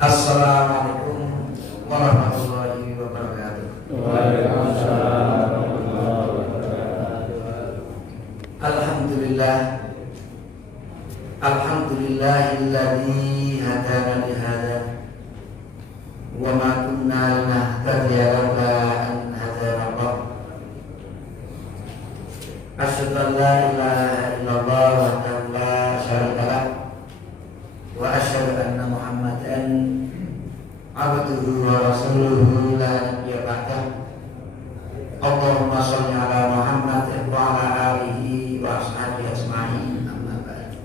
Assalamualaikum warahmatullahi wabarakatuh. Waalaikumsalam warahmatullahi wabarakatuh. Alhamdulillah, alhamdulillahilladzi hadana li hada wa ma kunna linahtadiya laula an hadana Allah. Asyhadu an la ilaha illallah wahdahu la syarika lah wa asyhadu anna Muhammadan abduhu wa rasuluhu la nabiyya ba'dah. Allahumma sholli ala Muhammad wa ala alihi wa ashabihi ajma'in. Amma ba'd.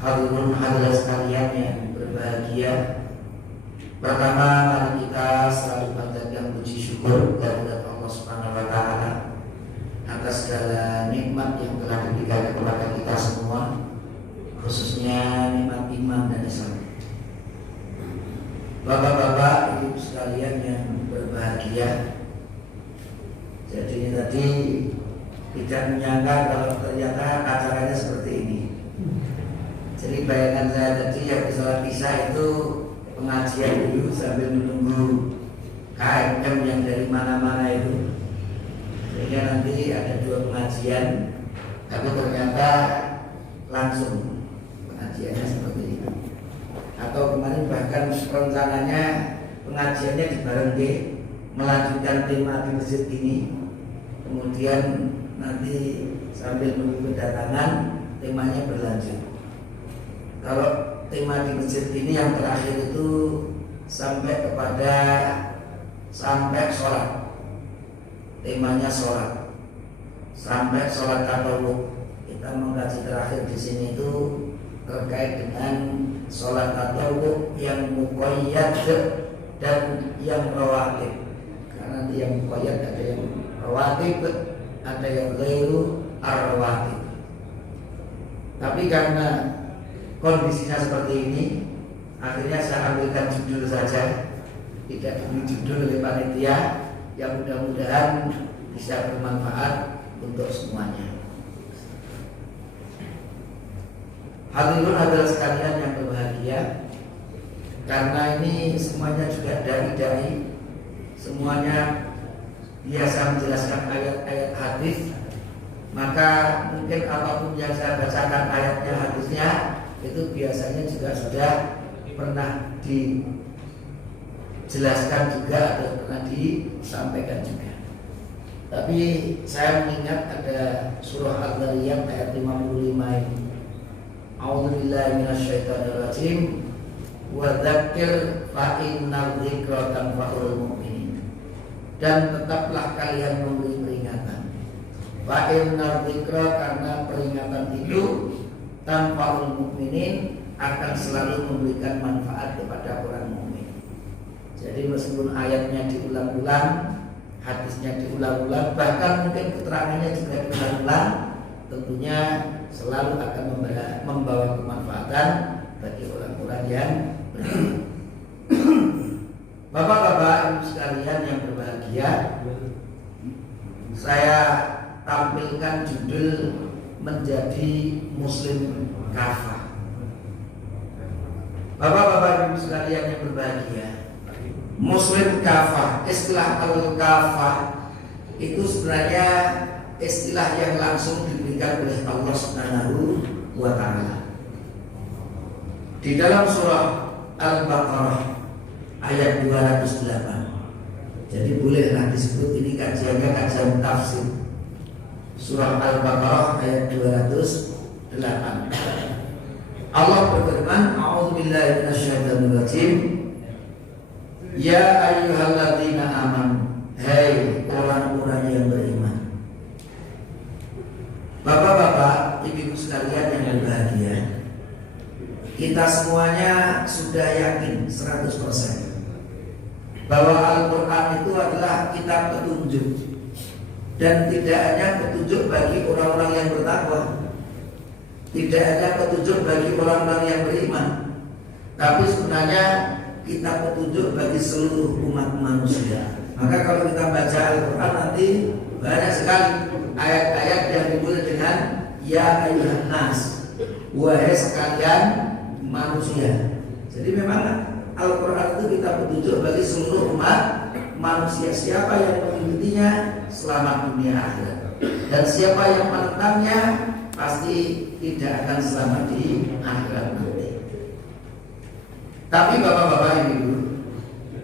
Hadirin hadirat sekalian yang berbahagia, pertama mari kita selalu panjatkan puji syukur kehadirat Allah Subhanahu wa taala atas segala nikmat yang telah diberikan kepada kita semua, khususnya nikmat iman dan Islam. Bapak-bapak, ibu sekalian yang berbahagia, jadi ini tadi tidak menyangka kalau ternyata acaranya seperti ini. Jadi bayangan saya tadi yang sholat isya itu pengajian dulu sambil menunggu KMM yang dari mana-mana itu, sehingga nanti ada 2 pengajian, tapi ternyata langsung pengajiannya seperti itu. Atau kemarin bahkan rencananya pengajiannya dibarengi melanjutkan tema di masjid ini, kemudian nanti sambil menunggu kedatangan temanya berlanjut. Kalau tema di masjid ini yang terakhir itu sampai sholat, temanya sholat, sampai sholat tabarruk. Kita mengkaji terakhir di sini itu terkait dengan sholat tabarruk yang muqayyad dan yang rawatib. Karena nanti yang muqayyad ada yang rawatib, ada yang ghairu ar-rawatib. Tapi karena kondisinya seperti ini, akhirnya saya ambilkan judul saja, tidak diberi judul oleh panitia, yang mudah-mudahan bisa bermanfaat untuk semuanya. Hadirin hadirat sekalian yang berbahagia, karena ini semuanya juga dai-dai, semuanya biasa menjelaskan ayat-ayat hadis, maka mungkin apapun yang saya bacakan ayatnya, hadisnya, itu biasanya juga sudah pernah dijelaskan juga atau pernah disampaikan juga. Tapi saya mengingat ada surah Al-Zariyat ayat 55 ini. A'udzubillahi minasyaitonirrajim. Wa dzakir fa innal dzikra tanfa'ul mu'minin. Dan tetaplah kalian memberi peringatan. Fa innal dzikra, karena peringatan itu tanfa'ul mu'minin, akan selalu memberikan manfaat kepada orang mukmin. Jadi meskipun ayatnya diulang-ulang, hadisnya diulang-ulang, bahkan mungkin keterangannya juga diulang-ulang, tentunya selalu akan membawa kemanfaatan bagi orang-orang yang beriman. Bapak-bapak, ibu sekalian yang berbahagia, saya tampilkan judul menjadi muslim kafah. Bapak-bapak, ibu sekalian yang berbahagia, muslim kafah, istilah al-kafah itu sebenarnya istilah yang langsung diberikan oleh Allah Subhanahu wa taala. Di dalam surah Al-Baqarah ayat 208. Jadi bolehlah disebut ini kajiannya kajian tafsir. Surah Al-Baqarah ayat 208. Allah berfirman, A'udzubillahi minasyaitonirrajim. Ya ayyuhalladzina amanu, hai orang-orang yang beriman. Bapak-bapak, ibu sekalian yang berbahagia, kita semuanya sudah yakin 100% bahwa Al-Quran itu adalah kitab petunjuk, dan tidak hanya petunjuk bagi orang-orang yang bertakwa, tidak hanya petunjuk bagi orang-orang yang beriman, tapi sebenarnya kitab petunjuk bagi seluruh umat manusia. Maka kalau kita baca Al-Quran nanti banyak sekali ayat-ayat yang dimulai dengan ya ayyuhan nas, wahai sekalian manusia. Jadi memang Al-Quran itu kita petunjuk bagi seluruh umat manusia. Siapa yang mengikutinya selamat dunia akhirat, dan siapa yang menentangnya pasti tidak akan selamat di akhirat nanti. Tapi bapak-bapak ibu,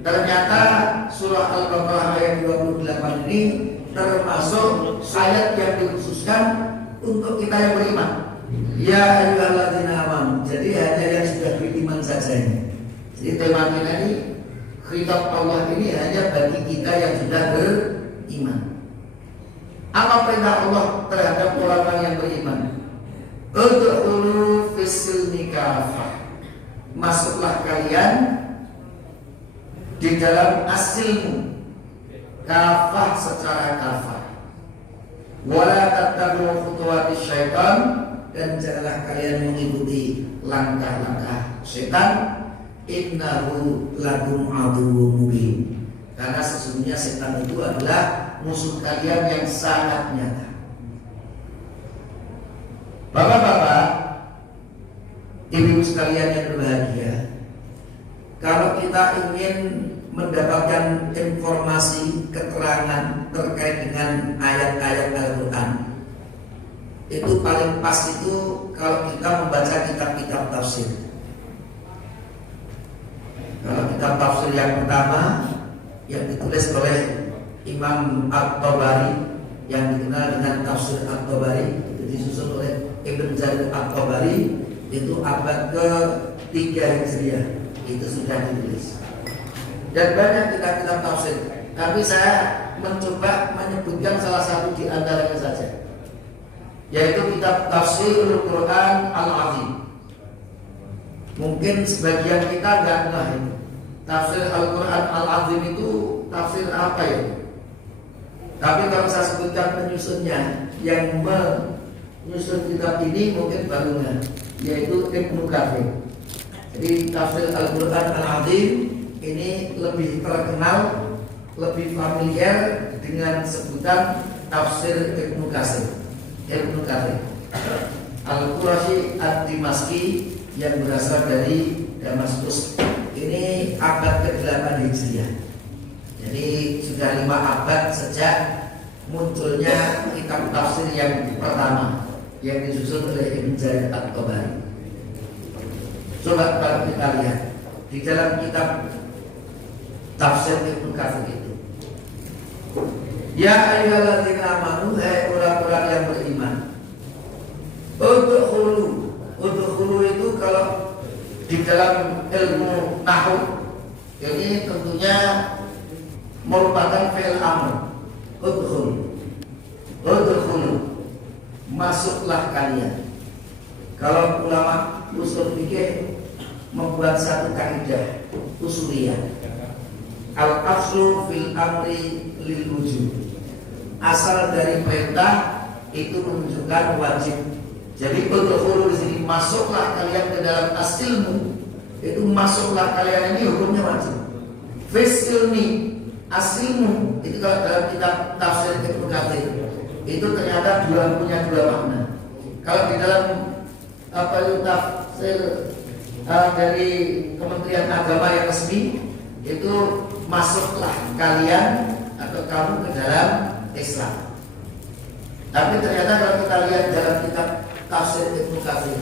ternyata surah Al-Baqarah ayat 28 ini termasuk ayat yang dikhususkan untuk kita yang beriman. Ya ayyuhalladzina amanu. Jadi hanya yang sudah beriman saja ini. Jadi tema kita ini, khitab Allah ini hanya bagi kita yang sudah beriman. Apa perintah Allah terhadap orang-orang yang beriman? Udkhulu fis-silmi kafah. Masuklah kalian di dalam as-silmu kafah, secara kafah. Wala tattabi'u khutuwatis syaitan, dan janganlah kalian mengikuti langkah-langkah setan. Innahu lakum aduwwum mubin. Karena sesungguhnya setan itu adalah musuh kalian yang sangat nyata. Bapak-bapak, ibu sekalian yang berbahagia, kalau kita ingin mendapatkan informasi, keterangan terkait dengan ayat-ayat Al-Quran, itu paling pas itu kalau kita membaca kitab-kitab tafsir. Kalau kitab tafsir yang pertama yang ditulis oleh Imam At-Tabari, yang dikenal dengan tafsir At-Tabari, itu disusun oleh Ibn Jarir At-Tabari, itu abad ke-3 Hijriah, itu sudah ditulis. Dan banyak kitab-kitab tafsir, tapi saya mencoba menyebutkan salah satu di antaranya saja, yaitu kitab Tafsirul Quran Al-Azim. Mungkin sebagian kita nggak ngeh ini tafsir Al-Quran Al-Azim itu tafsir apa ya? Tapi kalau saya sebutkan penyusunnya, yang menyusun kitab ini mungkin baru ngeh, yaitu Ibnu Katsir. Jadi tafsir Al-Quran Al-Azim ini lebih terkenal, lebih familiar dengan sebutan tafsir Ibnu Katsir. Ibnu Katsir Al-Qurashi Ad-Dimashqi yang berasal dari Damaskus. Ini abad ke-8 Hijriah. Jadi sudah 5 abad sejak munculnya kitab tafsir yang pertama yang disusun oleh Ibn Jarir At-Tabari. Coba kalau kita lihat di dalam kitab tafsir Ibnu Katsir itu, ya ayyuhalladzina amanu, hai orang-orang yang beriman, udkhulu itu kalau di dalam ilmu nahwu ini tentunya merupakan fi'il amr. Udkhulu, masuklah kalian. Kalau ulama usul fikih membuat satu kaidah usuliyah, al-aslu fil amri lil wujub. Asal dari perintah itu menunjukkan wajib. Jadi udkhulu di sini, masuklah kalian ke dalam as-silmu. Itu masuklah kalian ini hukumnya wajib. Fis-silmi, as-silmu itu kalau dalam kitab tafsir Ibnu Katsir itu ternyata punya dua makna. Kalau di dalam tafsir dari Kementerian Agama yang resmi itu, masuklah kalian atau kamu ke dalam Islam. Tapi ternyata kalau kita lihat dalam kitab tafsir Ibnu Katsir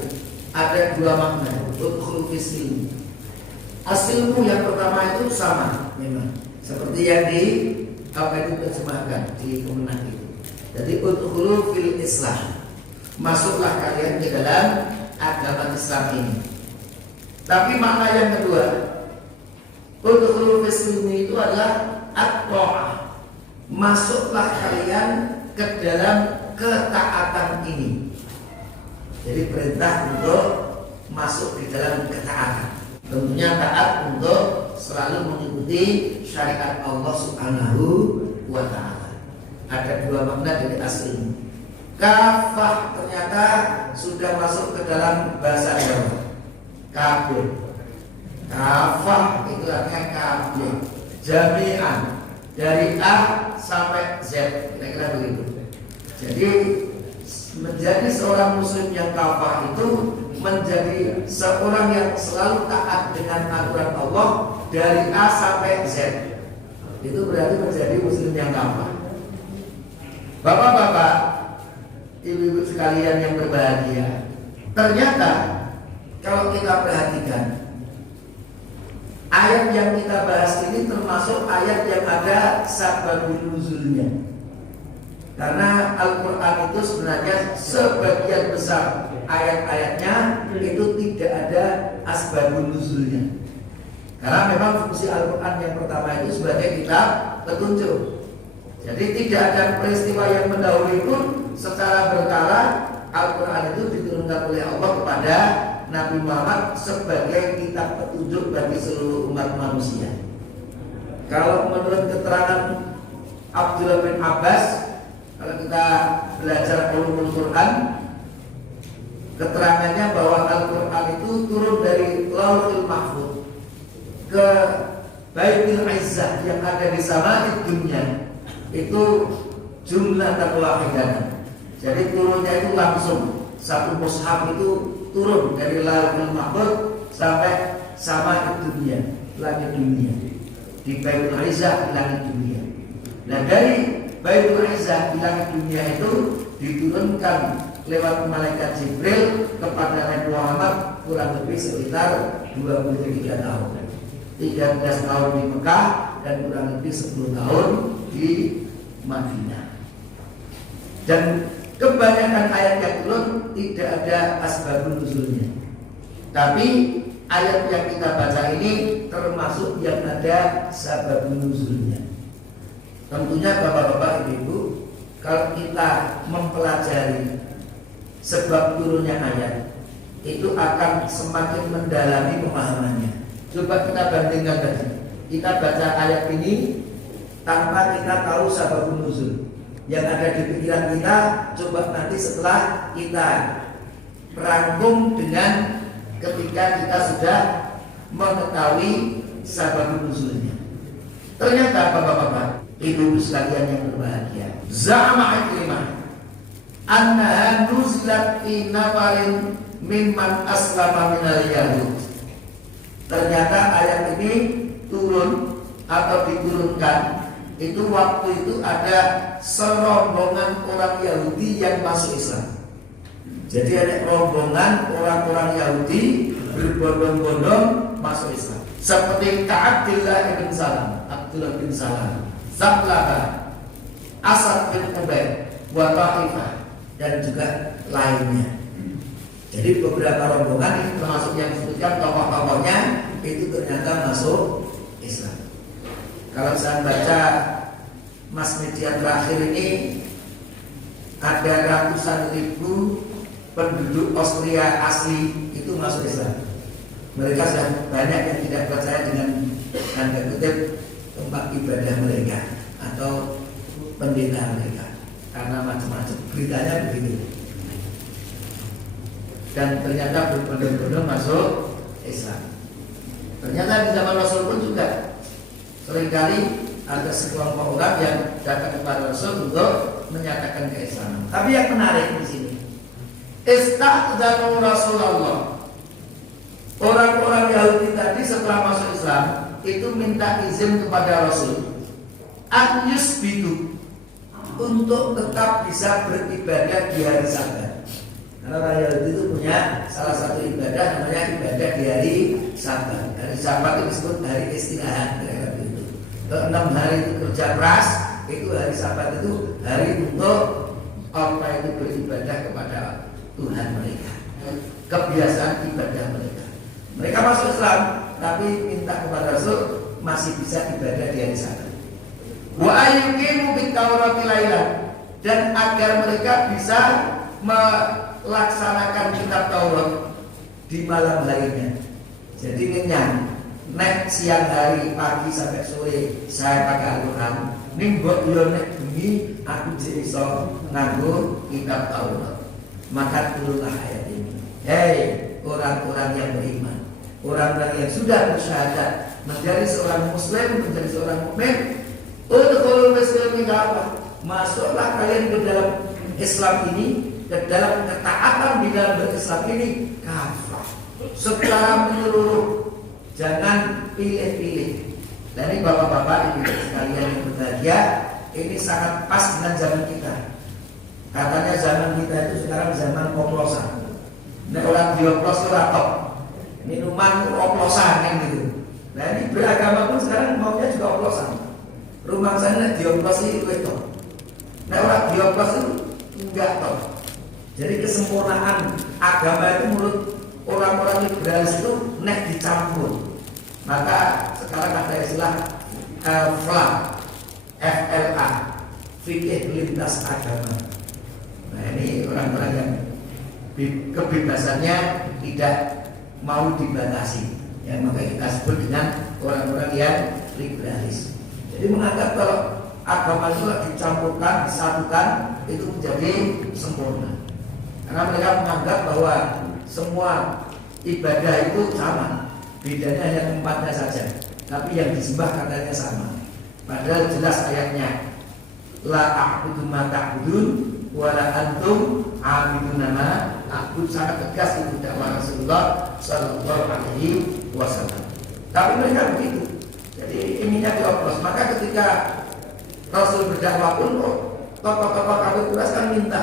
ada dua makna, udkhulu fis-silmi. As-silmu yang pertama itu sama memang seperti yang di terjemahkan di Kemenak itu. Jadi udkhulu fil Islam, masuklah kalian ke dalam agama Islam ini. Tapi makna yang kedua, udkhulu fis-silmi itu adalah at-tha'ah, masuklah kalian ke dalam ketaatan ini. Jadi perintah untuk masuk di dalam ketaatan. Tentunya taat untuk selalu mengikuti syariat Allah Subhanahu wa ta'ala. Ada dua makna dari asli. Kafah ternyata sudah masuk ke dalam bahasa Jawa. Kabeh. Kafah itu artinya kabeh. Jami'an, dari A sampai Z, kira-kira begitu. Jadi menjadi seorang muslim yang kafah itu menjadi seorang yang selalu taat dengan aturan Allah dari A sampai Z, itu berarti menjadi muslim yang kafah. Bapak-bapak, ibu-ibu sekalian yang berbahagia, ternyata kalau kita perhatikan ayat yang kita bahas ini termasuk ayat yang ada sababul nuzulnya. Karena Al-Quran itu sebenarnya sebagian besar ayat-ayatnya itu tidak ada asbabun nuzulnya. Karena memang fungsi Al-Quran yang pertama itu sebagai kitab petunjuk. Jadi tidak ada peristiwa yang mendahului pun secara berkala Al-Quran itu diturunkan oleh Allah kepada Nabi Muhammad sebagai kitab petunjuk bagi seluruh umat manusia. Kalau menurut keterangan Abdullah bin Abbas, kalau kita belajar ulumul Quran, keterangannya bahwa Al-Quran itu turun dari Lauhul Mahfuz ke Baitul Izzah yang ada di sama di dunia. Itu jumlah terwahidan. Jadi turunnya itu langsung satu mushaf itu turun dari Lauhul Mahfuz sampai sama di dunia, langit dunia, di Baitul Izzah di langit dunia. Nah dari Baitul Izzah di langit dunia itu diturunkan lewat malaikat Jibril kepada Nabi Muhammad kurang lebih sekitar 23 tahun. 13 tahun di Mekah dan kurang lebih 10 tahun di Madinah. Dan kebanyakan ayat yang turun tidak ada asbabun nuzulnya. Tapi ayat yang kita baca ini termasuk yang ada sababun nuzulnya. Tentunya bapak-bapak, ibu-ibu, kalau kita mempelajari sebab turunnya ayat, itu akan semakin mendalami pemahamannya. Coba kita bandingkan tadi, kita baca ayat ini tanpa kita tahu sababun nuzul. Yang ada di pikiran kita, coba nanti setelah kita rangkum dengan ketika kita sudah mengetahui sababun nuzulnya. Ternyata bapak-bapak, ibu sekalian yang berbahagia, Za'ama Ikrimah annaha nuzilat fi nafarin mimman aslama minal yahud. Ternyata ayat ini turun atau diturunkan itu waktu itu ada serombongan orang Yahudi yang masuk Islam. Jadi ada rombongan orang-orang Yahudi berbondong-bondong masuk Islam. Seperti Abdullah bin Salam, Zaklaba, Asad bin Ubaid, wa Ta'ifah, dan juga lainnya. Jadi beberapa rombongan ini termasuk yang disebutkan tokoh-tokohnya itu ternyata masuk Islam. Kalau saya baca mass media terakhir ini, ada ratusan ribu penduduk Austria asli itu masuk Islam. Mereka sudah banyak yang tidak percaya dengan tanda kutip tempat ibadah mereka atau pendeta mereka, karena macam-macam beritanya begitu. Dan ternyata berbondong-bondong masuk Islam. Ternyata di zaman Rasul pun juga seringkali ada sekelompok orang yang datang kepada Rasul untuk menyatakan keislaman. Tapi yang menarik di sini, istadzanu Rasulullah. Orang-orang Yahudi tadi setelah masuk Islam itu minta izin kepada Rasul an yusbitu untuk tetap bisa beribadah di hari Sabat. Karena orang Yahudi itu punya salah satu ibadah namanya ibadah di hari Sabat. Hari Sabat itu disebut hari istirahat. Ke 6 hari itu kerja keras, itu hari Sabat itu hari untuk apa itu beribadah kepada Tuhan mereka. Kebiasaan ibadah mereka. Mereka masuk Islam, tapi minta kepada Rasul masih bisa ibadah di hari Sabat. Wa ayyuqimu bit-taurati lailan, dan agar mereka bisa melaksanakan kitab Taurat di malam harinya. Jadi kenyang. Nek siang hari, pagi sampai sore saya pakai Al-Quran. Ning mbok yo nek bengi aku jek iso nganggo kitab Taurat. Maka turunlah ayat ini. Hei orang-orang yang beriman, orang-orang yang sudah bersyahadat menjadi seorang muslim, menjadi seorang mukmin, udkhulul muslimin kafah. Masuklah kalian ke dalam Islam ini ke dalam ketaatan di dalam berislam ini kafah secara menyeluruh, jangan pilih-pilih. Dan ini bapak-bapak ibu sekalian yang berbahagia, ini sangat pas dengan zaman kita. Katanya zaman kita itu sekarang zaman oplosan. Nah, orang dioplos itu rapot, minuman oplosan kan gitu. Nah ini beragama pun sekarang maunya juga oplosan. Rumah sana dioplos itu nah orang dioplos itu enggak toh. Jadi kesempurnaan agama itu menurut orang-orang liberalis itu nek dicampur. Maka sekarang ada istilah FLA, fikih lintas agama. Nah ini orang-orang yang kebebasannya tidak mau dibatasi, ya maka kita sebut dengan orang-orang yang liberalis. Jadi menganggap kalau agama itu dicampurkan, disatukan itu menjadi sempurna. Karena mereka menganggap bahwa semua ibadah itu sama, bedanya hanya tempatnya saja. Tapi yang disembah katanya sama. Padahal jelas ayatnya, la a'budu ma ta'budun wa la antum a'buduna ma a'bud. Sangat tegas itu dakwah Rasulullah sallallahu alaihi wasallam. Tapi mereka begitu. Jadi ininya dioplos. Maka ketika Rasul berdakwah pun tokoh-tokoh kafir Quraisy kan minta,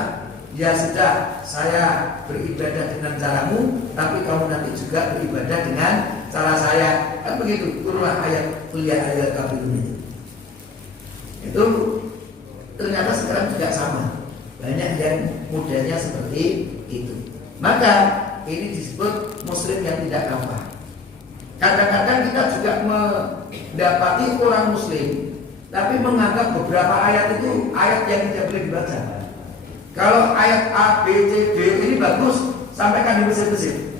ya sudah, saya beribadah dengan caramu, tapi kamu nanti juga beribadah dengan cara saya. Kan begitu. Turunlah ayat kuliah ayat kafirun itu. Itu ternyata sekarang juga sama. Banyak yang modelnya seperti itu. Maka ini disebut muslim yang tidak kafah. Kadang-kadang kita juga mendapati orang muslim tapi menganggap beberapa ayat itu ayat yang tidak boleh dibaca. Kalau ayat A, B, C, D ini bagus, sampaikan di mesin-mesin.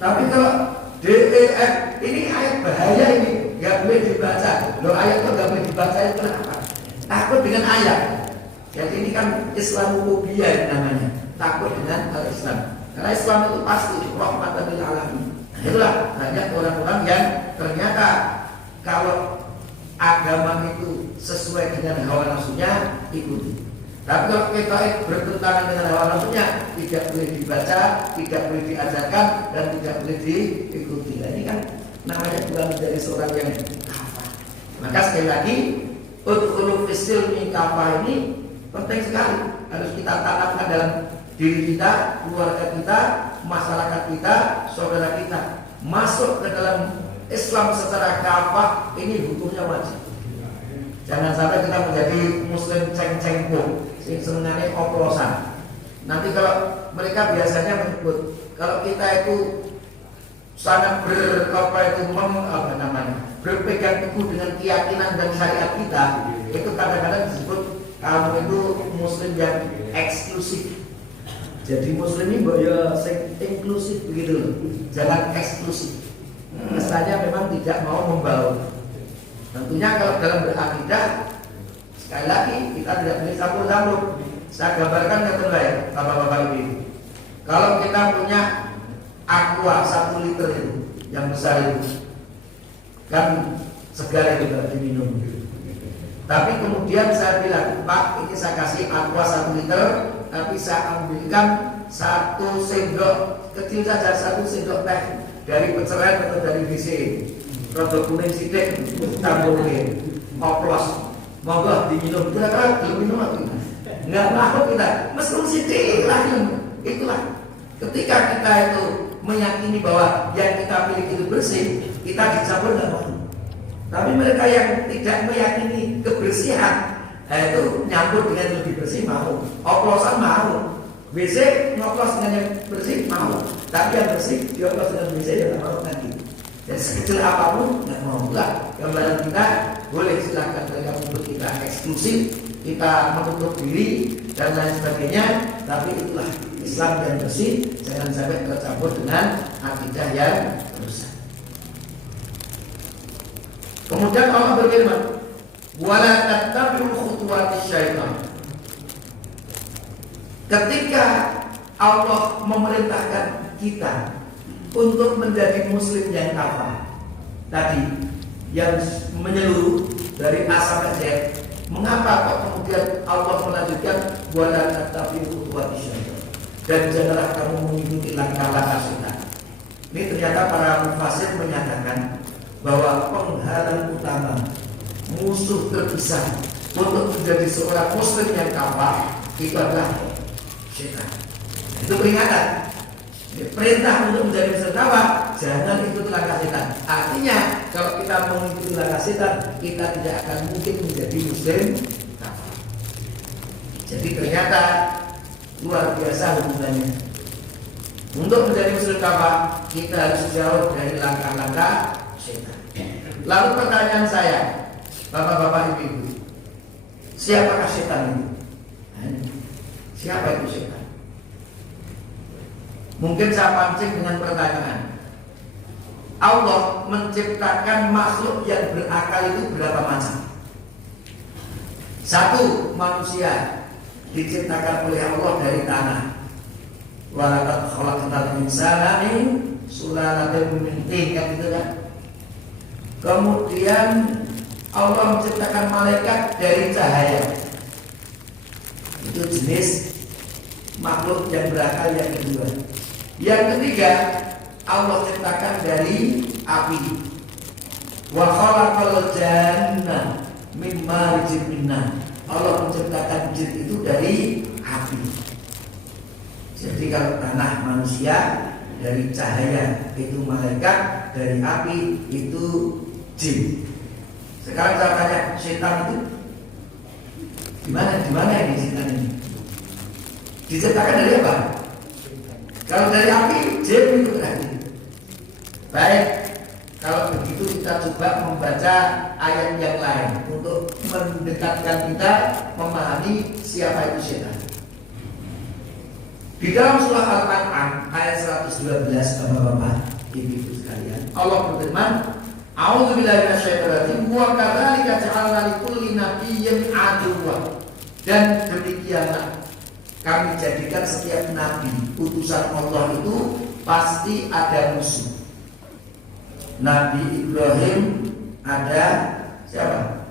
Tapi kalau D, E, F ini ayat bahaya, ini nggak boleh dibaca. Loh, ayat itu nggak boleh dibaca itu kenapa? Takut dengan ayat. Jadi ini kan Islamophobia namanya, takut dengan al-Islam. Karena Islam itu pasti rahmatan lil alamin. Itulah banyak orang-orang yang ternyata kalau agama itu sesuai dengan hawa nafsunya ikuti. Tapi kalau kita bertentangan dengan hawa nafsunya tidak boleh dibaca, tidak boleh diajarkan dan tidak boleh diikuti. Nah, ini kan namanya bukan menjadi seorang yang kafah. Maka sekali lagi udkhulu fis-silmi kafah ini penting sekali, harus kita tanamkan dalam diri kita, keluarga kita, masyarakat kita, saudara kita. Masuk ke dalam Islam secara kafah ini hukumnya wajib. Jangan sampai kita menjadi muslim ceng-cengpo, senengane oplosan. Nanti kalau mereka biasanya menyebut kalau kita itu sangat berpegang teguh dengan keyakinan dan syariat kita, itu kadang-kadang disebut kamu itu muslim yang eksklusif. Jadi muslim ini ya inklusif begitu loh, jangan eksklusif. Misalnya memang tidak mau membaur. Tentunya kalau dalam berakidah, sekali lagi kita tidak boleh campur-campur. Saya gambarkan ke ya, bapak-bapak ibu. Kalau kita punya aqua 1 liter itu, yang besar itu, kan segar itu tidak diminum. Tapi kemudian saya bilang, Pak, ini saya kasih aqua 1 liter, tapi saya ambilkan 1 sendok kecil saja, 1 sendok teh dari peceran atau dari WC, produk kuning sidik, campurin, oplos, monggo diminum. Kira-kira belum minum apa kita? Nggak mau kita, meskipun sidik lah. Itulah ketika kita itu meyakini bahwa yang kita miliki itu bersih, kita dicampur nggak mau. Tapi mereka yang tidak meyakini kebersihan, itu nyampur dengan lebih bersih mau, oplosan mau, WC ngoplos dengan yang bersih mau, tapi yang bersih dioplos dengan WC ya nggak mau lagi. Dan sekecil apapun nggak mau lah. Gambaran kita boleh silakan mereka menuntut kita eksklusif, kita menutup diri dan lain sebagainya, tapi itulah Islam yang bersih, jangan sampai tercampur dengan akidah yang rusak. Kemudian Allah berfirman, wala tattabi'u khutuwatis syaitan. Ketika Allah memerintahkan kita untuk menjadi muslim yang kafah tadi, yang menyeluruh dari A sampai Z, mengapa kok kemudian Allah melanjutkan wala tattabi'u khutuwatis syaitan? dan janganlah kamu mengikuti langkah-langkah setan. Ini ternyata para mufassir menyatakan bahwa penghalang utama, musuh terbesar untuk menjadi seorang muslim yang kafah itu adalah setan. Itu peringatan. Perintah untuk menjadi muslim kafah, jangan ikut langkah setan. Artinya kalau kita mengikuti langkah setan, kita tidak akan mungkin menjadi muslim kafah. Jadi ternyata luar biasa hubungannya. Untuk menjadi muslim kafah, kita harus jauh dari langkah-langkah setan. Lalu pertanyaan saya, bapak-bapak, ibu-ibu, siapakah setan itu? Siapa itu setan? Mungkin saya pancing dengan pertanyaan. Allah menciptakan makhluk yang berakal itu berapa macam? Satu, manusia diciptakan oleh Allah dari tanah. Walaqad khalaqnal insana min sulalatin min tin, kan gitu kan. Kemudian Allah menciptakan malaikat dari cahaya. Itu jenis makhluk yang berakal yang kedua. Yang ketiga, Allah ciptakan dari api. Wa khalaqal janna min marijin min nar. Allah menciptakan jin itu dari api. Jadi kalau tanah manusia dari cahaya, itu malaikat, dari api itu jin. Sekarang saya tanya, setan itu gimana ini setan ini? Diciptakan dari apa? Kalau dari api, jin itu berarti. Baik, kalau begitu kita coba membaca ayat yang lain untuk mendekatkan kita memahami siapa itu setan. Di dalam surah Al-An'am ayat 112, Bapak-bapak, ibu-ibu sekalian, Allah berfirman, A'udzubillahi minasyaitonir rajim, wa kadzalika ja'alna likulli nabiyyin aduwwan. Dan demikianlah kami jadikan setiap nabi, utusan Allah itu pasti ada musuh. Nabi Ibrahim ada siapa?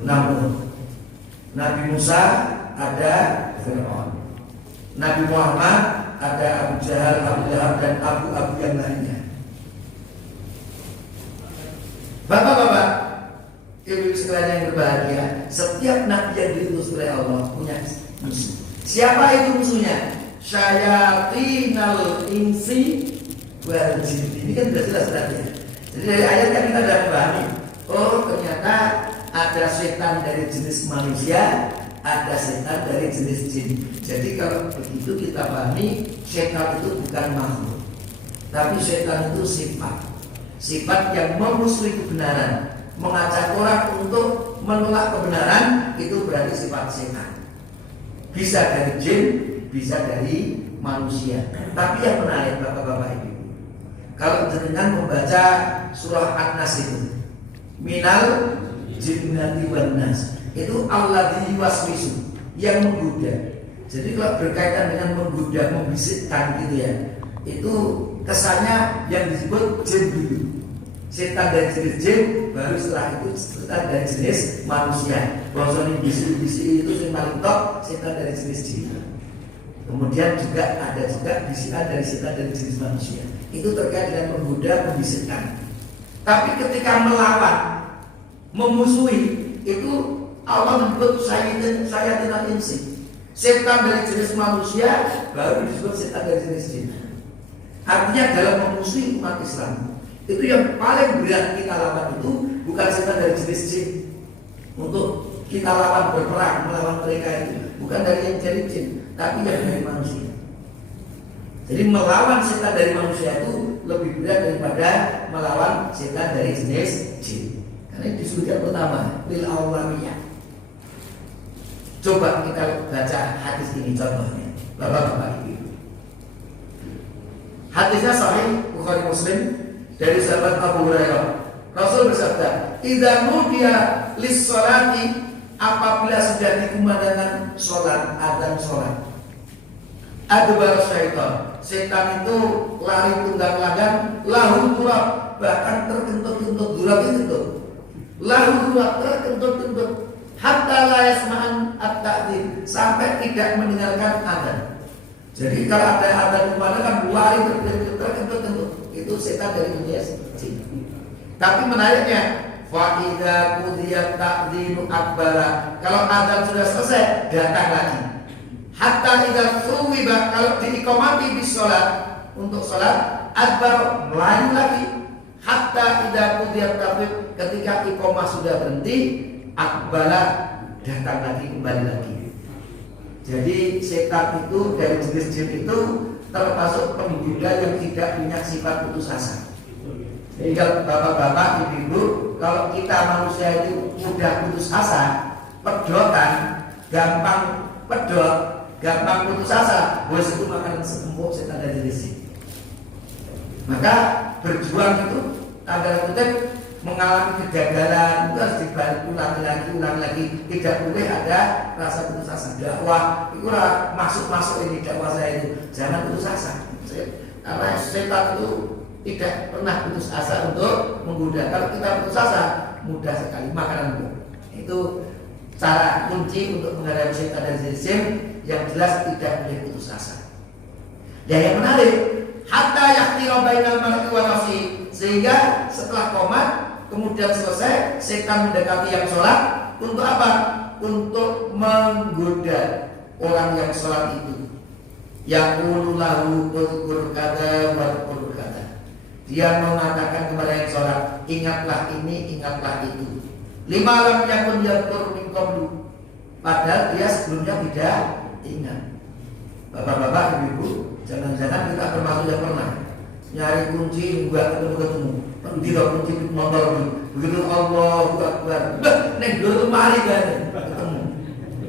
Namrud. Nabi Musa ada Fir'aun. Nabi Muhammad ada Abu Jahal, Abu Lahab, dan Abu yang lainnya. Bapak-bapak, ibu sekalian yang berbahagia, setiap nabi yang diutus oleh Allah punya musuh. Siapa itu musuhnya? Syayatinal insi wal jin. Ini kan sudah jelas tadi. Jadi dari ayat kan kita sudah memahami. Oh, ternyata ada setan dari jenis manusia, ada setan dari jenis jin. Jadi kalau begitu kita pahami, setan itu bukan makhluk, tapi setan itu sifat yang memusuhi kebenaran, mengajak orang untuk menolak kebenaran. Itu berarti sifat setan. Bisa dari jin, bisa dari manusia. Tapi yang menarik, bapak-bapak, ibu, kalau jenengan membaca surah An-Nas itu, minal jinnati wan nas, itu alladzi yuwaswisu, yang menggoda. Jadi kalau berkaitan dengan menggoda, membisikkan gitu ya, itu kesannya yang disebut jin dulu. Setan dari jenis jin, baru setelah itu setan dari jenis manusia. Bahwasanya bisik-bisik itu yang paling top, setan dari jenis jin. Kemudian juga ada juga bisikan dari setan dari jenis manusia. Itu terkait dengan menggoda, membisikkan. Tapi ketika melawan, memusuhi, itu Allah menyebut syayatinal insi. Setan dari jenis manusia baru disebut setan dari jenis jin. Artinya dalam memusuhi umat Islam, itu yang paling berat kita lawan itu bukan setan dari jenis jin. Untuk kita lawan berperang melawan mereka itu bukan dari yang dari jin, tapi yang dari manusia. Jadi melawan setan dari manusia itu lebih berat daripada melawan setan dari jenis jin. Karena itu disebutkan pertama lil awlamiyah. Coba kita baca hadis ini contohnya, bapak-bapak ibu. Hadisnya sahih Bukhari Muslim dari sahabat Abu Hurairah. Rasul bersabda, "Idza nudiya lis-sholati", apabila sudah dikumandangkan sholat, adzan sholat, adbar syaitan, setan itu lari tunggang langgang, lahu turab, bahkan terkentut-kentut, durab itu lahu turab, terkentut-kentut, hatta la yasma'an at-ta'dzin, sampai tidak mendengarkan adzan. Jadi kalau ada kemana kan lari terkentut itu setan dari dunia jin. Tapi menariknya, fa'idha qudiyat ta'dinu akbara. Kalau adzan sudah selesai, datang lagi. Hatta idza suwiba, kalau diiqamati bis salat untuk salat, akbar melayu lagi. Hatta idza qudiyat taqib, ketika iqamah sudah berhenti, akbara datang lagi, kembali lagi. Jadi setan itu dari jenis jin itu termasuk penggoda yang tidak punya sifat putus asa. Sehingga bapak-bapak, ibu-ibu, kalau kita manusia itu mudah putus asa, pedotan, gampang pedot, gampang putus asa, bos itu makanan seempuk setan dari jenis jin. Maka berjuang itu tanda kutip mengalami kegagalan itu harus dibalik ulangi lagi, tidak boleh ada rasa putus asa. Dakwah itu masuk ini dakwah saya itu jangan putus asa. Karena setan itu tidak pernah putus asa untuk menggoda. Kalau kita putus asa mudah sekali makanan itu cara kunci untuk menghadapi setan dan jin yang jelas tidak boleh putus asa. Dan yang menarik, hatta yahtira bainal mar'i wa nafsi, sehingga setelah qomat kemudian selesai, setan mendekati yang sholat untuk apa? Untuk menggoda orang yang sholat itu. Yaqulu lahu udhkur kada wadhkur kada. Dia mengatakan kepada yang sholat, ingatlah ini, ingatlah itu. Lima lam yakun yadhkur min qablu. Padahal dia sebelumnya tidak ingat. Bapak-bapak, ibu-ibu, jangan-jangan kita termasuk yang pernah nyari kunci nggak ketemu. Tidak kunci motor begitu Allahu Akbar. Neng dulu mari kan ketemu.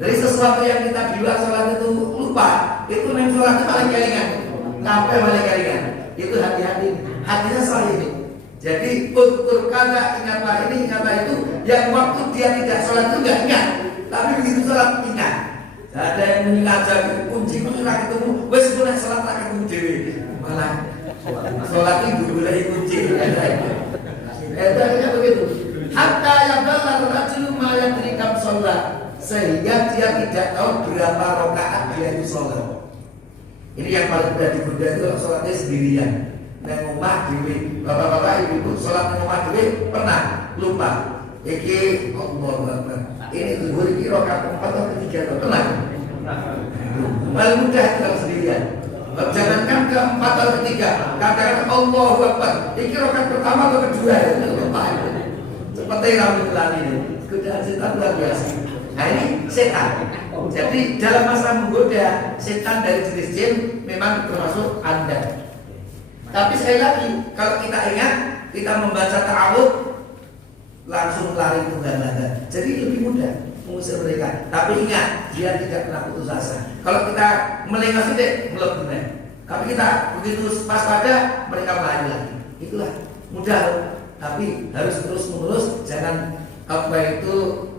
Dari sesuatu yang kita di luar sholat itu lupa, itu neng sholat itu paling kelingan. Sampai paling kelingan. Itu hati-hati. Hatinya salah ini. Jadi untuk kata ingatlah ini, ingatlah itu, yang waktu dia tidak sholat itu nggak ingat, tapi begitu sholat ingat. Ada yang mengajar kunci nggak ketemu, wes boleh sholat tak ketemu dewi, malah sholat itu boleh kunci. Akhirnya begitu. Hatta yang dalam rajul malam dirikam sholat, sehingga dia tidak tahu berapa rakaat dia itu sholat. Ini yang paling mudah digoda itu sholatnya sendirian. Neng omah dewi, bapak-bapak ibu-ibu sholat neng omah dewi pernah lupa. Iki Allahu Akbar. Ini zuhur ini rakaat 4 atau 3 pernah. Paling mudah kalau sendirian. Jangankan keempat atau ketiga, katakan Allahu Akbar. Ini rakaat pertama atau kedua, lupa. Seperti Rasulullah ini, godaan setan luar biasa. Nah ini setan. Jadi dalam masalah menggoda, setan dari jenis jin memang termasuk Anda. Tapi sekali lagi, kalau kita ingat, kita membaca ta'awud, langsung lari tunggal-tunggal. Jadi lebih mudah mengusir mereka. Tapi ingat, dia tidak pernah putus asa. Kalau kita melengah sedikit, melebihi. Tapi kita begitu pas pada, mereka lari lagi. Itulah mudah, tapi harus terus menerus, jangan apa itu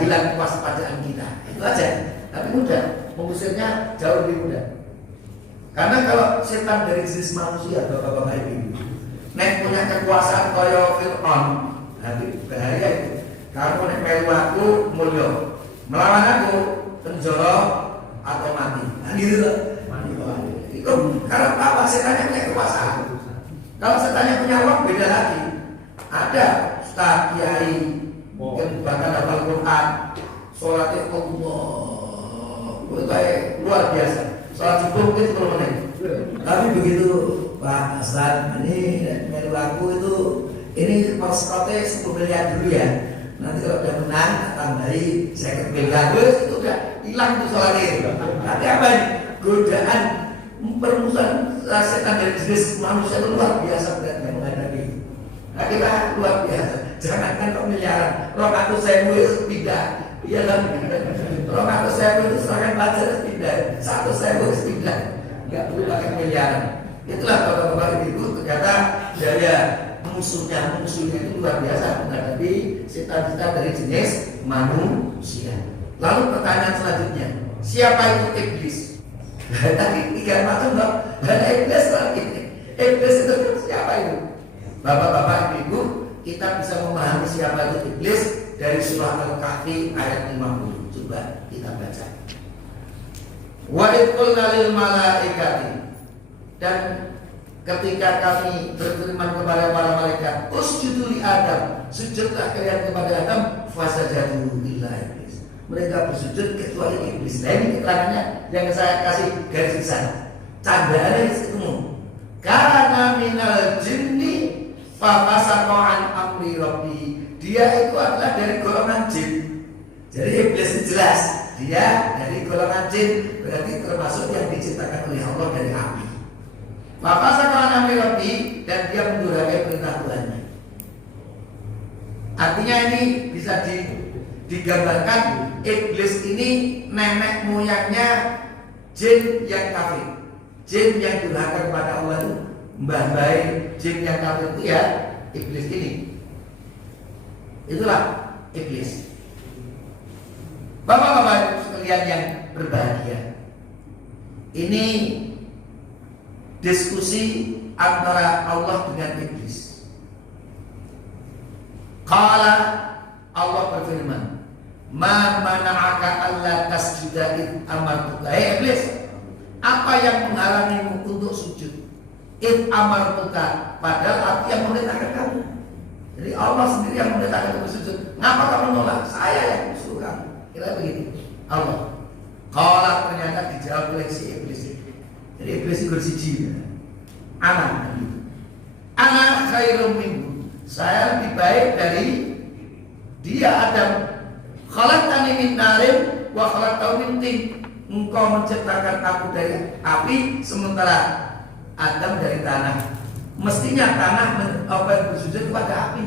hilang kewaspadaan kita. Itu aja. Tapi mudah, mengusirnya jauh lebih mudah. Karena kalau setan dari jenis manusia, bapak-bapak ibu, nek punya kekuasaan kaya Fir'aun, nanti bahaya itu. Kamu nek melu aku mulya, melawan aku penjara atau mati. Nah gitu loh. Itu karena apa? Setannya punya kekuasaan. Kalau setannya punya uang beda lagi. Ada ustaz kiai yang bahkan hafal Quran, sholatnya Allah, luar biasa. Sholat subuh mungkin 10 menit. Tapi begitu Pak Ustaz, ini melu aku itu ini perskotnya 10 miliar dulu ya. Nanti kalau udah menang tambahi 50 miliar, itu udah hilang tuh sholatnya. Tapi apa ini? Godaan permusuhan setan dari jenis manusia itu luar biasa beratnya menghadapi. Nah kita luar biasa. Jangankan kok miliaran, rokaat saya pindah. Iya kan? Rokaat saya itu serangan baca pindah, 100.000 pindah. Enggak perlu pakai miliaran. Itulah bapak-bapak ibu, ternyata daya musuhnya itu luar biasa menghadapi setan-setan dari jenis manusia. Lalu pertanyaan selanjutnya, siapa itu iblis? Tadi 3 macam loh, dan iblis lagi. Iblis itu siapa itu? Bapak-bapak ibu, kita bisa memahami siapa itu iblis dari surah Al-Kahfi ayat 50. Coba kita baca. Wa idh qulna lil malaikati, dan ketika kami berfirman kepada para malaikat, usjudu li Adam, sujudlah kalian kepada Adam, fasajadu illa iblis. Mereka bersujud kecuali iblis. Nah ini keterangannya yang saya kasih garis besar. Candaannya ketemu. Karena minal jinni fa fasaqa an amri rabbi. Dia itu adalah dari golongan jin. Jadi iblis itu jelas dia dari golongan jin, berarti termasuk yang diciptakan oleh Allah dari api. Maka sekarang amri Rabbi, dan dia mendurhakai perintah Tuhannya. Artinya ini bisa digambarkan iblis ini nenek moyangnya jin yang kafir, jin yang durhaka kepada Allah itu mbah-mbah jin yang kafir itu ya iblis ini. Itulah iblis. Bapak-bapak sekalian yang berbahagia, ini diskusi antara Allah dengan iblis. Qala, Allah berfirman, ma mana'aka alla tasjuda id amartuka. Hei iblis, apa yang menghalangimu untuk sujud? Id amartuka, padahal aku yang memerintahkan kamu. Jadi Allah sendiri yang memerintahkan kamu sujud. Ngapa kamu nolak? Saya yang suruh kamu. Kira begitu. Allah. Qala, ternyata dijawab oleh si iblis. Jadi iblis itu bersiji. Anak khairum minhu, saya lebih baik dari dia Adam. Khalaqtani min narin wa khalaqtahu min tin. Engkau menciptakan aku dari api, sementara Adam dari tanah. Mestinya tanah bersujud kepada api,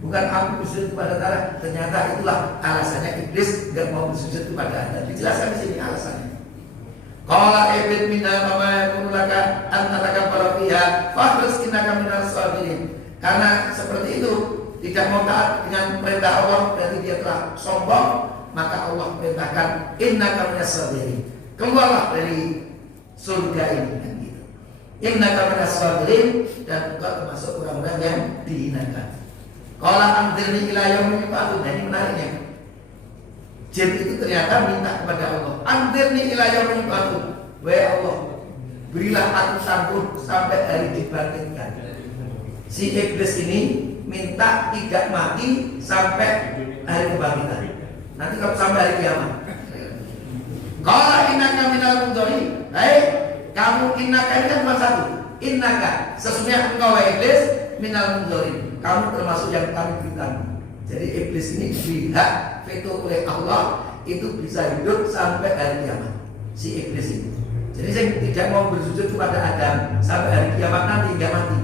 bukan api bersujud kepada tanah. Ternyata itulah alasannya iblis tidak mau bersujud kepada Adam. Dijelaskan di sini alasannya. Qala ibid minna ma yakunu laka an tatakabbara fiha fakhris innaka minal sabirin. Karena seperti itu, tidak mau taat dengan perintah Allah, berarti dia telah sombong, maka Allah perintahkan innaka minas sabirin. Keluarlah dari surga ini kan gitu. Innaka minas sabirin, dan engkau termasuk orang-orang yang dihinakan. Qala anzirni ila yaumil qiyamah. Ini menariknya. Jin itu ternyata minta kepada Allah, anzirni ila yaumil qiyamah. Wahai Allah, berilah aku sanggup sampai hari dibangkitkan. Si iblis ini minta tidak mati sampai hari kebangkitan. Nanti kalau sampai hari kiamat. Qala innaka minal munzirin. Hai, kamu innaka ini kan cuma satu. Innaka, sesungguhnya engkau iblis minal munzirin. Kamu termasuk yang kami berikan. Jadi iblis ini dihak veto oleh Allah, itu bisa hidup sampai hari kiamat. Si iblis ini. Jadi saya tidak mau bersujud kepada Adam sampai hari kiamat nanti nggak mati.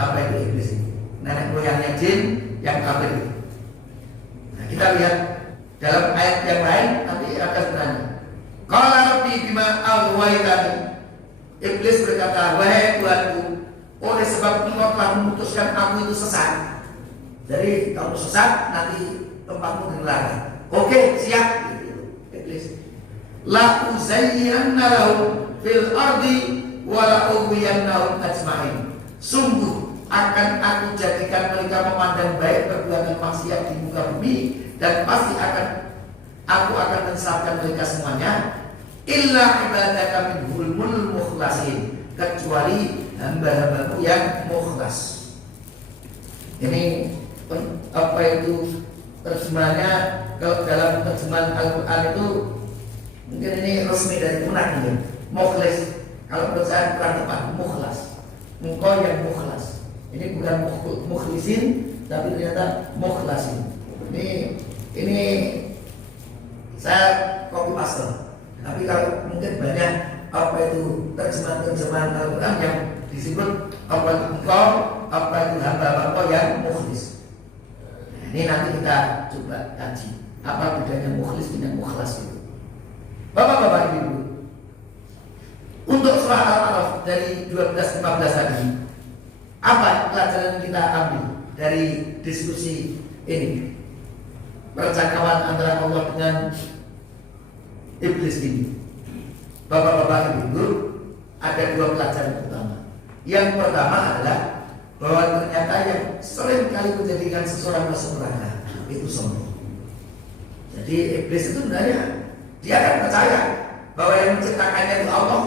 Apa itu iblis ini? Nenek moyangnya jin yang kafir itu. Nah, kita lihat dalam ayat yang lain nanti akan bertanya. Qala rabbi bima aghwaytani. Iblis berkata, wahai Tuhanku, oleh sebab engkau telah memutuskan aku itu sesat. Jadi kamu sesat, nanti tempatmu di neraka. Oke, siap. Iblis. La uzayyanna lahum fil ardi wa la ughwiyannahum ajma'in. Sungguh akan aku jadikan mereka memandang baik perbuatan maksiat di muka bumi, dan pasti aku akan mensesatkan mereka semuanya, illa ibadaka minhul mukhlasin, kecuali hamba-hambamu yang mukhlas. Ini apa itu terjemahannya? Kalau dalam terjemahan Al-Quran itu mungkin ini resmi dari Quran ya. Mukhlas, kalau menurut saya bukan tepat, mukhlas. Engkau yang mukhlas. Ini bukan mukhlisin, tapi ternyata mukhlasin. Ini saya copy paste. Tapi kalau mungkin banyak apa itu terjemahan Al-Quran yang disebut apa itu engkau, apa itu hamba-hamba yang mukhlis. Nah, ini nanti kita coba kaji apa bedanya mukhlis dengan mukhlas itu. Bapak-bapak ibu, untuk surah Al-A'raf dari 12-15 tadi, apa pelajaran yang kita ambil dari diskusi ini, percakapan antara Allah dengan iblis ini? Bapak-bapak ibu, ada dua pelajaran utama. Yang pertama adalah bahwa ternyata yang sering kali menjadikan seseorang masuk neraka itu sombong. Jadi iblis itu sebenarnya dia akan percaya bahwa yang menciptakannya itu Allah,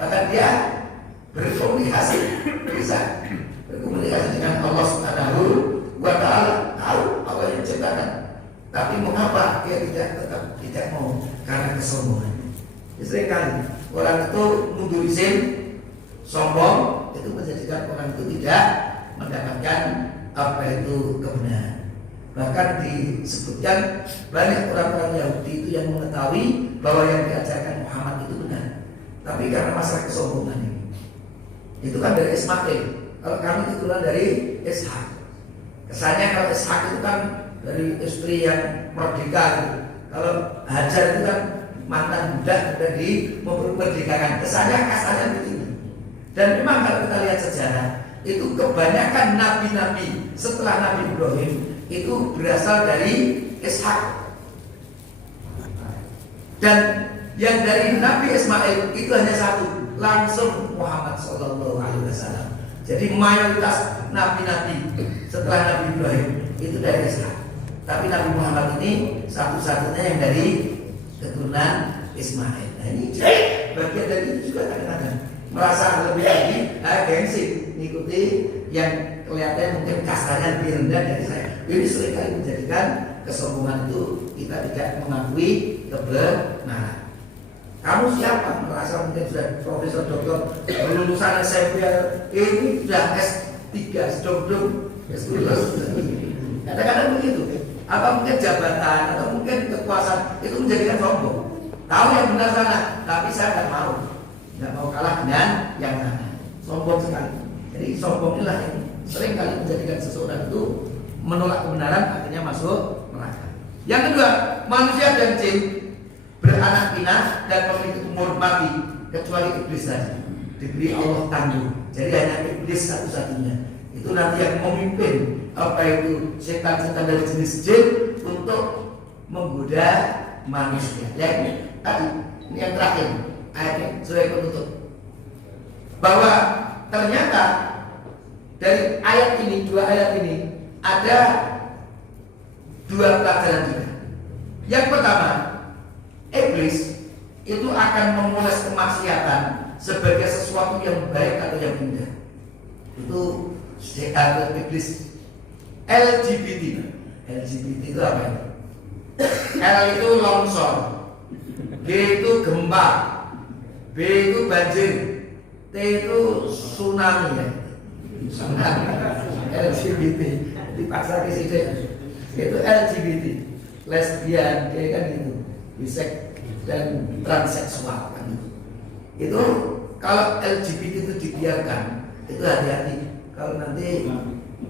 bahkan dia berkomunikasi, bisa berkomunikasi dengan Allah Subhanahu wa Ta'ala, tahu apa yang menciptakan. Tapi mengapa dia tetap tidak mau? Karena kesombongan. Seringkali orang itu mundur izin, sombong, itu menjadikan orang itu tidak mendapatkan apa itu kebenaran. Bahkan disebutkan banyak orang-orang Yahudi itu yang mengetahui bahwa yang diajarkan Muhammad itu benar, tapi karena masalah kesombongan ini. Itu kan dari Ismail, kalau kami itulah dari Ishak. Kesannya kalau Ishak itu kan dari istri yang merdeka gitu. Kalau Hajar itu kan mantan budak sudah memerdekakan. Kesannya kasarnya begitu. Dan memang kalau kita lihat sejarah, itu kebanyakan nabi-nabi setelah Nabi Ibrahim itu berasal dari Ishak. Dan yang dari Nabi Ismail itu hanya satu, langsung Muhammad SAW. Jadi mayoritas nabi-nabi setelah Nabi Ibrahim itu dari Ishak. Tapi Nabi Muhammad ini satu-satunya yang dari keturunan Ismail. Nah ini bagian dari itu juga kadang-kadang merasa lebih lagi gengsi mengikuti yang kelihatan mungkin kasarnya lebih rendah dari saya. Ini seringkali menjadikan kesombongan itu kita tidak mengakui kebenaran. Kamu siapa? Merasa mungkin sudah profesor doktor lulusan SMP ini sudah S3 sedong S2 kadang-kadang begitu. Atau mungkin jabatan atau mungkin kekuasaan itu menjadikan sombong. Tahu yang benar sana, tapi saya nggak mau kalah dengan yang lain. Sombong sekali. Jadi sombong inilah yang sering kali menjadikan seseorang itu menolak kebenaran, akhirnya masuk neraka. Yang kedua, manusia dan jin beranak pinak dan memiliki umur mati kecuali iblis tadi. Diberi Allah tangguh. Jadi hanya iblis satu-satunya. Itu nanti yang memimpin apa itu setan-setan dari jenis jin untuk menggoda manusia. Yang tadi ini yang terakhir ayatnya sebagai penutup, bahwa ternyata dari ayat ini, dua ayat ini ada dua pelajaran juga. Yang pertama, iblis itu akan memulas kemaksiatan sebagai sesuatu yang baik atau yang indah. Itu setan iblis. LGBT itu apa? L itu longsor, G itu gempa, B itu banjir, T itu tsunami ya. Tsunami. LGBT dipaksa ke situ. Itu LGBT, lesbian, kayak kan itu, bisek dan transseksual kan itu. Itu kalau LGBT itu dibiarkan, itu hati-hati. Kalau nanti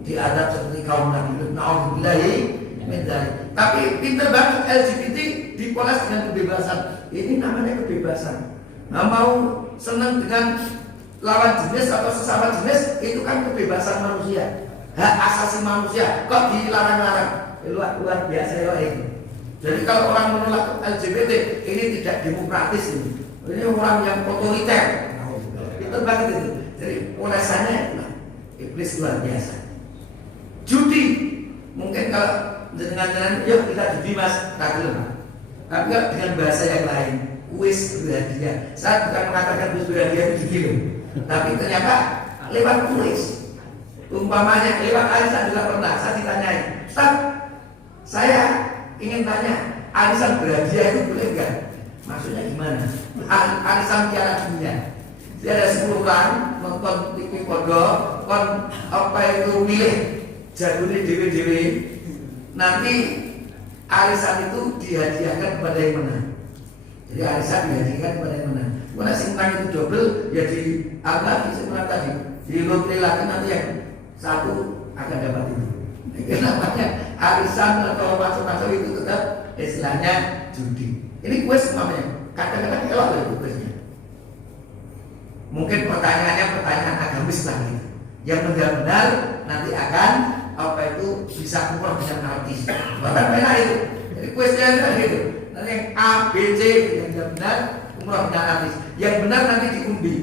diadab seperti kaum Nabi Lut, na'udzubillahi min dzalik. Tapi pintar banget LGBT dipoles dengan kebebasan. Ini namanya kebebasan. Nah, mau senang dengan lawan jenis atau sesama jenis itu kan kebebasan manusia, hak asasi manusia. Kok dilarang-larang? Luar biasa ya ini. Jadi kalau orang menolak LGBT ini tidak demokratis ini. Ini orang yang otoriter. Pintar banget itu. Jadi polesannya iblis luar biasa. Judi, mungkin kalau dengan yuk kita judi mas, tak belum. Tapi dengan bahasa yang lain, kuis berhadiah. Saya bukan mengatakan kuis berhadiah itu judi loh, tapi ternyata lewat kuis. Umpamanya lewat arisan juga pernah. Saya ditanyai, Ustaz, saya ingin tanya, arisan berhadiah itu boleh enggak? Maksudnya gimana? Arisan piala dunia. Dia ada 10 orang nonton TV pondok, kon apa itu milih jagune dewe-dewe. Nanti arisan itu dihadiahkan kepada yang menang. Jadi arisan dihadiahkan kepada yang menang. Kalau si menang itu double, ya di apa si menang tadi di lotre lagi nanti yang satu akan dapat itu. Itu namanya arisan atau macam-macam itu tetap istilahnya judi. Ini kuis namanya. Kadang-kadang elok itu kuisnya. Mungkin pertanyaannya pertanyaan agamis lah gitu. Yang benar-benar nanti akan apa itu bisa umroh dengan artis. Bahkan benar itu. Jadi kuisnya kan gitu. Nanti yang A, B, C yang benar umroh dengan artis. Yang benar nanti diundi.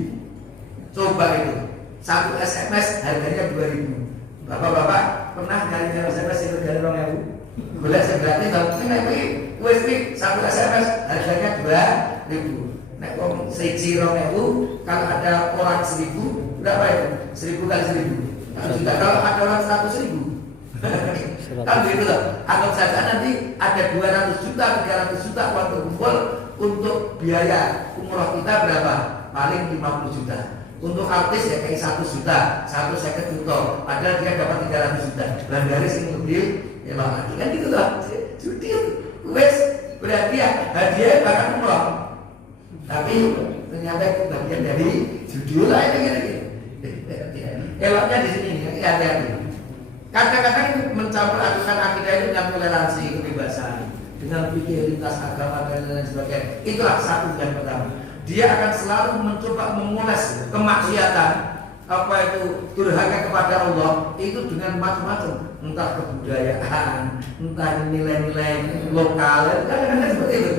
Coba itu. Satu SMS harganya 2.000. Bapak-bapak pernah nyari SMS itu dari 2.000? Boleh saya gratis. Tapi nanti kuis ini satu SMS harganya 2.000. Nek wong 1.000 kalau ada orang 1.000 berapa itu? 1.000 kali 1.000 juta. Kalau ada orang 100.000 kan gitu loh. Anggap saja nanti ada 200 juta, 300 juta uang terkumpul untuk biaya umroh kita berapa? Paling 50 juta. Untuk artis ya kayak 1 juta, 150 juta. Padahal dia dapat 300 juta. Bandari sing lebih ya lagi kan gitu loh. Judi wes berarti ya hadiah bahkan umroh. Tapi ternyata itu bagian dari judi lah itu gitu. Eloknya di sini hati-hati. Kadang-kadang mencampur adukan akidah itu dengan toleransi, kebebasan, dengan pikir lintas agama dan lain sebagainya. Itulah satu yang pertama. Dia akan selalu mencoba mengulas kemaksiatan, apa itu durhaka kepada Allah itu dengan macam-macam, entah kebudayaan, entah nilai-nilai lokal, kadang-kadang seperti itu.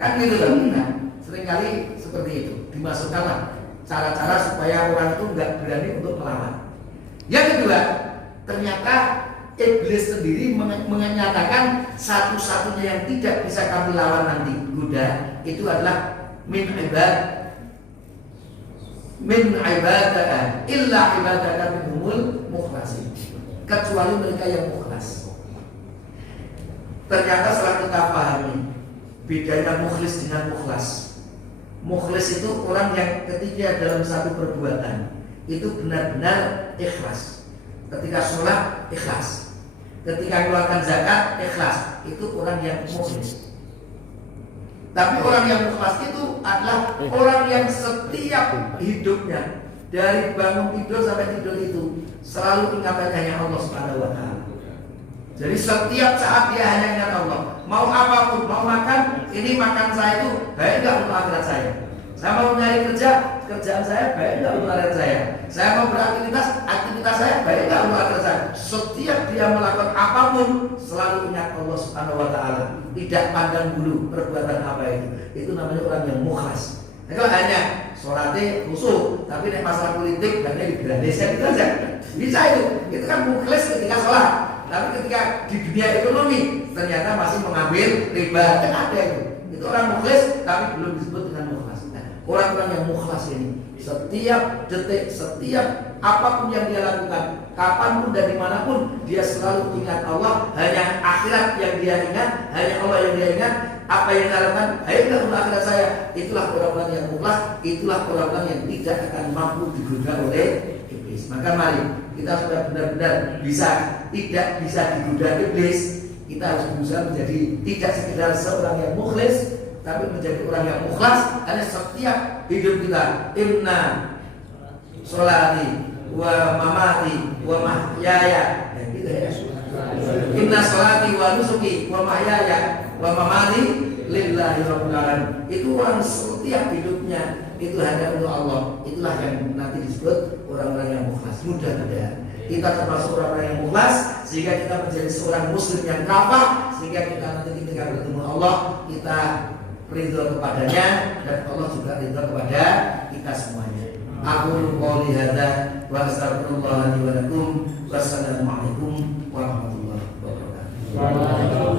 Kan gitu loh. Nah, seringkali seperti itu. Dimasukkanlah cara-cara supaya orang itu nggak berani untuk melawan. Yang kedua, ternyata iblis sendiri menyatakan satu-satunya yang tidak bisa kami lawan nanti goda itu adalah min ibadaka illa ibadaka minhumul mukhlasin, kecuali mereka yang mukhlas. Ternyata setelah kita pahami bedanya mukhlis dengan mukhlas. Mukhlis itu orang yang ketika dalam satu perbuatan itu benar-benar ikhlas. Ketika sholat ikhlas, ketika keluarkan zakat ikhlas, itu orang yang mukhlis. Tapi orang yang mukhlas itu adalah orang yang setiap hidupnya dari bangun tidur sampai tidur itu selalu ingatannya hanya Allah Subhanahu wa Ta'ala. Jadi setiap saat dia hanya ingat Allah. Mau apapun, mau makan, ini makan saya itu baik nggak untuk akhirat saya. Saya mau nyari kerja, kerjaan saya baik nggak untuk akhirat saya. Saya mau beraktivitas, aktivitas saya baik nggak untuk akhirat saya. Setiap dia melakukan apapun selalu ingat Allah Subhanahu wa Ta'ala. Tidak pandang bulu perbuatan apa itu. Itu namanya orang yang mukhlas. Nah, kalau hanya sholatnya khusyuk, tapi nek masalah politik dan di desa itu aja bisa itu. Itu kan mukhlas ketika sholat. Tapi ketika di dunia ekonomi ternyata masih mengambil riba, kan ada itu. Itu orang mukhlas tapi belum disebut dengan mukhlas. Nah, orang-orang yang mukhlas ini setiap detik, setiap apapun yang dia lakukan, kapanpun dan dimanapun dia selalu ingat Allah. Hanya akhirat yang dia ingat, hanya Allah yang dia ingat. Apa yang dia lakukan, ayo untuk akhirat saya. Itulah orang-orang yang mukhlas. Itulah orang-orang yang tidak akan mampu digoda oleh iblis. Maka mari kita sudah benar-benar tidak bisa digoda iblis. Kita harus berusaha menjadi tidak sekedar seorang yang mukhlis, tapi menjadi orang yang mukhlas. Karena setiap hidup kita, inna sholati wa mamati wa mahyaya, gitu ya. Inna sholati wa nusuki wa mahyaya wa mamati lillahi rabbil alamin. Itu orang setiap hidupnya itu hanya untuk Allah. Itulah yang nanti disebut orang-orang yang mukhlas. Mudah-mudahan kita termasuk orang-orang yang mukhlas, sehingga kita menjadi seorang muslim yang kafah, sehingga kita nanti ketika bertemu Allah kita ridho kepadanya dan Allah juga ridho kepada kita semuanya. Aku qouli hadza wa astaghfirullah li wa lakum. Wassalamualaikum warahmatullahi wabarakatuh.